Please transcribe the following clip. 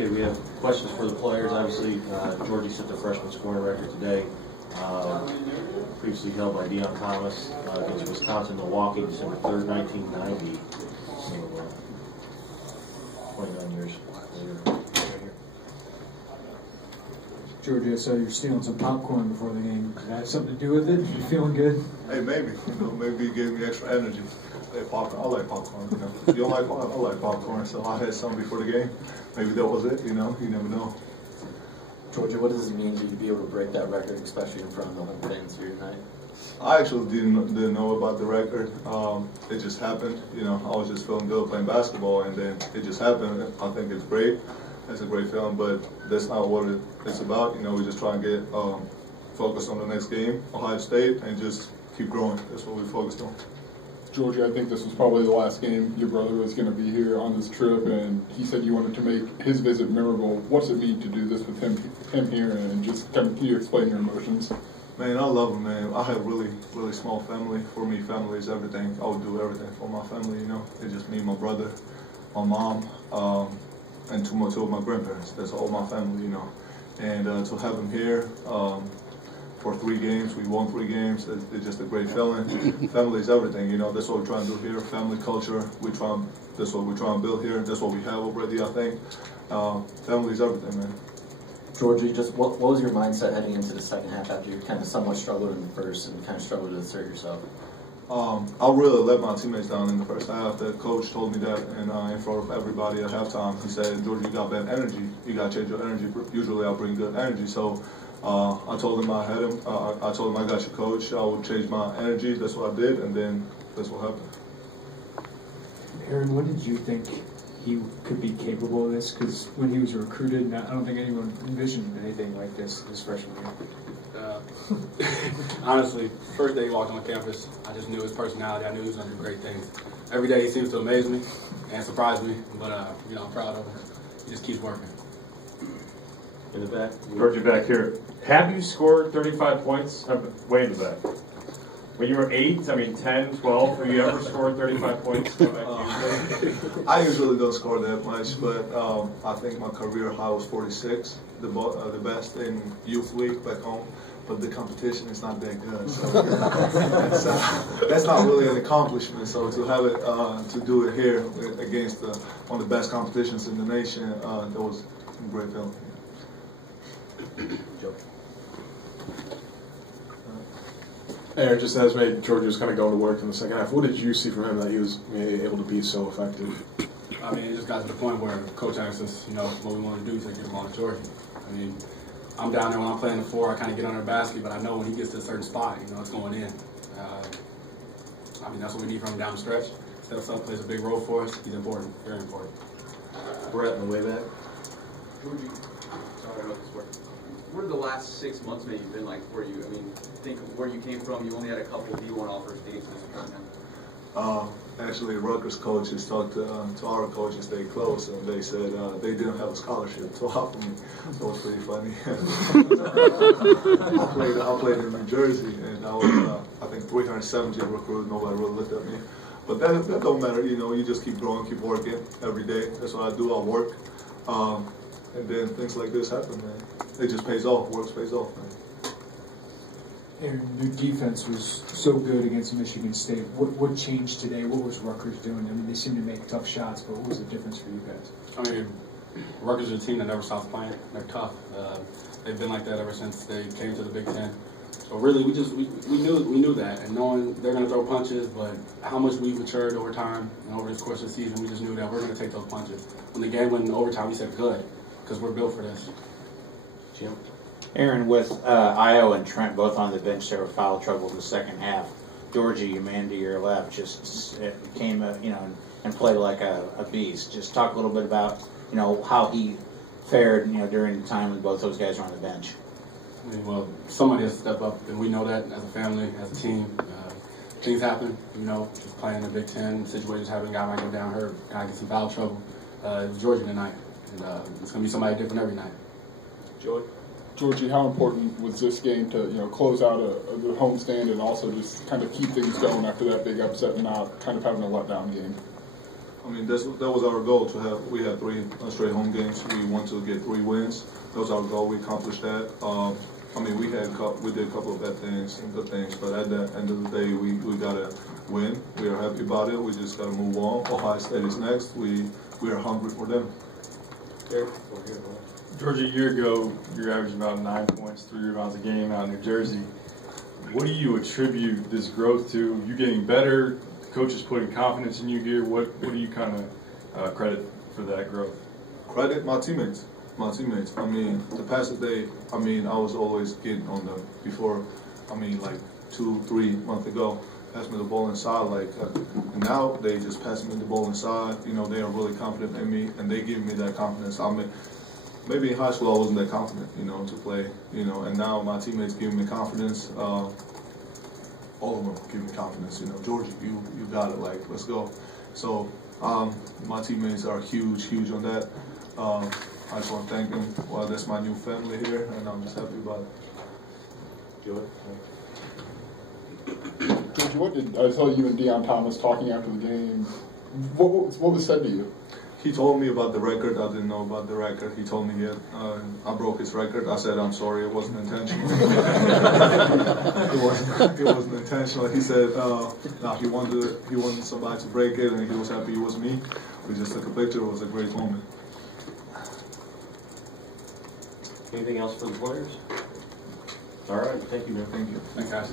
Okay, we have questions for the players. Obviously, Giorgi set the freshman scoring record today, previously held by Deion Thomas against Wisconsin, Milwaukee, December 3rd, 1990. So, 29 years later. Giorgi, I saw you were stealing some popcorn before the game. Did that have something to do with it? You feeling good? Hey, maybe. Maybe it gave me extra energy. Hey, popcorn. I like popcorn. If you don't like popcorn, I like popcorn. So I had some before the game. Maybe that was it. You never know. Giorgi, what does it mean to be able to break that record, especially in front of the home fans here tonight? I actually didn't know about the record. It just happened. I was just feeling good playing basketball, and then it just happened. I think it's great. It's a great feeling, but that's not what it's about. We just try and get focused on the next game, Ohio State, and just keep growing. That's what we focused on. Giorgi, I think this was probably the last game your brother was going to be here on this trip, and he said you wanted to make his visit memorable. What does it mean to do this with him here, and just can you explain your emotions? Man, I love him, man. I have a really, really small family. For me, family is everything. I would do everything for my family, It's just me, my brother, my mom, and two of my grandparents. That's all my family, And to have him here for 3 games, we won 3 games. It's just a great feeling. Family is everything, That's what we're trying to do here. Family culture. That's what we're trying to build here. That's what we have already, I think. Family is everything, man. Giorgi, just what was your mindset heading into the second half after you kind of somewhat struggled in the first and kind of struggled to assert yourself? I really let my teammates down in the first half. The coach told me that in front of everybody at halftime. He said, "Giorgi, you got bad energy. You got to change your energy. Usually I bring good energy." So I told him I had him. I told him I got you, coach. I would change my energy. That's what I did, and then that's what happened. Aaron, when did you think he could be capable of this? Because when he was recruited, I don't think anyone envisioned anything like this freshman year. Honestly, first day he walked on campus, I just knew his personality. I knew he was going to do great things. Every day he seems to amaze me and surprise me, but I'm proud of him. He just keeps working. In the back. Giorgi back here. Have you scored 35 points? Way in the back. When you were 8, 10, 12, have you ever scored 35 points? I usually don't score that much, but I think my career high was 46, the best in youth league back home. But the competition is not that good, so that's not really an accomplishment. So to have it, to do it here against one of the best competitions in the nation, that was a great feeling. Aaron, just as Giorgi was kind of going to work in the second half, what did you see from him that he was able to be so effective? It just got to the point where Coach asked us, what we want to do to get the ball to Giorgi. I'm down there when I'm playing the 4, I kind of get under the basket, but I know when he gets to a certain spot, it's going in. That's what we need from him down the stretch. Steps up, plays a big role for us. He's important, very important. Brett in the way back. Giorgi, sorry about this work. What have the last 6 months maybe been like for you? Think of where you came from. You only had a couple of D1 offers to get to this point now. Actually, Rutgers coaches talked to our coaches, they close, and they said they didn't have a scholarship to offer me. That was pretty funny. I played in New Jersey, and I was, I think, 370 recruited. Nobody really looked at me. But that don't matter, you just keep growing, keep working every day. That's what I do, I work. And then things like this happen, man. It just pays off, work pays off, man. Aaron, your defense was so good against Michigan State. What changed today? What was Rutgers doing? They seem to make tough shots, but what was the difference for you guys? Rutgers is a team that never stops playing. They're tough. They've been like that ever since they came to the Big Ten. So really, we knew that, and knowing they're going to throw punches, but how much we've matured over time and over this course of the season, we just knew that we're going to take those punches. When the game went in overtime, we said good, because we're built for this. Jim. Aaron, with Io and Trent both on the bench, there were foul trouble in the second half. Giorgi, your man to your left, just came, and played like a beast. Just talk a little bit about, how he fared, during the time when both those guys were on the bench. Well, somebody has to step up, and we know that as a family, as a team. Things happen, just playing in the Big Ten, situations happen, guy might go down hurt, guy gets some foul trouble. It was Giorgi tonight, and it's going to be somebody different every night. Giorgi, how important was this game to close out the homestand and also just kind of keep things going after that big upset and not kind of having a letdown game? mean, that was our goal to have. We had 3 straight home games. We want to get 3 wins. That was our goal. We accomplished that. I mean, we did a couple of bad things and good things, but at the end of the day, we gotta win. We are happy about it. We just gotta move on. Ohio State is next. We are hungry for them. Giorgi, a year ago, you averaged about 9 points, 3 rebounds a game out in New Jersey. What do you attribute this growth to? You getting better? The coaches putting confidence in you here? What do you kind of credit for that growth? Credit my teammates. I mean, the past day, I mean, I was always getting on the, before, I mean, like 2-3 months ago, pass me the ball inside, like, now they just pass me the ball inside, you know, they are really confident in me, and they give me that confidence. I mean, maybe in high school I wasn't that confident, you know, to play, you know, and now my teammates give me confidence, all of them give me confidence, you know, Giorgi, you got it, like, let's go. So, my teammates are huge on that. I just want to thank them. Well, that's my new family here, and I'm just happy about it. Giorgi, what did I saw you and Deion Thomas talking after the game? What was said to you? He told me about the record. I didn't know about the record. He told me I broke his record. I said, I'm sorry, it wasn't intentional. it wasn't intentional. He said, no, he wanted somebody to break it, and he was happy it was me. We just took a picture. It was a great moment. Anything else for the players? All right, thank you, man. Thank you. Thanks, guys.